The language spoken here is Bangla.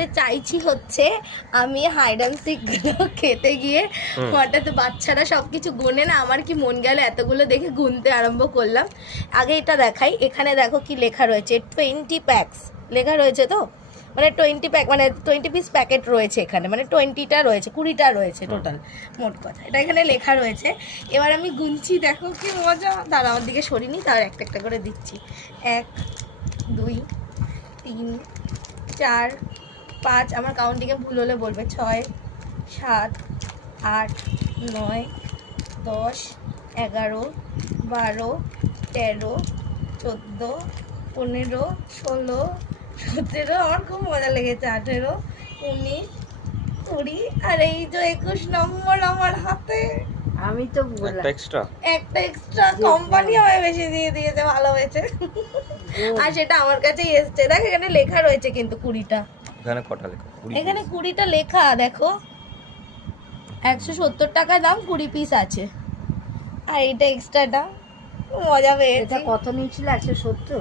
দেখাতে চাইছি হচ্ছে আমি হাইড অ্যান্ড সিক খেতে গিয়ে হঠাৎ বাচ্চারা সব কিছু গুনে না, আমার কি মন গেল এতগুলো দেখে গুনতে আরম্ভ করলাম। আগে এটা দেখাই, এখানে দেখো কি লেখা রয়েছে, 20 প্যাকস লেখা রয়েছে। তো মানে 20 প্যাক মানে 20 পিস প্যাকেট রয়েছে এখানে, মানে 20টা রয়েছে, 20টা রয়েছে টোটাল মোট কথা, এটা এখানে লেখা রয়েছে। এবার আমি গুনছি, দেখো কি মজা। দাঁড়া আমার দিকে সরিনি, তার একটা একটা করে দিচ্ছি। 1 2 3 4 5, আমার কাউন্টিংয়ে ভুল হলে বলবে, 6 7 8 9 10 11 12 13 14 15 16 17, আমার খুব মজা লেগেছে, 18 19 20, আর এই যে 21 নম্বর আমার হাতে। আমি তো একটা এক্সট্রা কোম্পানি আমায় বেশি দিয়ে দিয়েছে, ভালো হয়েছে। আর সেটা আমার কাছেই এসছে। দেখ এখানে লেখা রয়েছে কিন্তু 20টা, এখানে কটা লেখা? এখানে 20টা লেখা দেখো। 170 টাকা দাম, 20 পিস আছে। আর এটা এক্সট্রাটা মজা পেয়েছে। এটা কত নিয়েছিল? 170।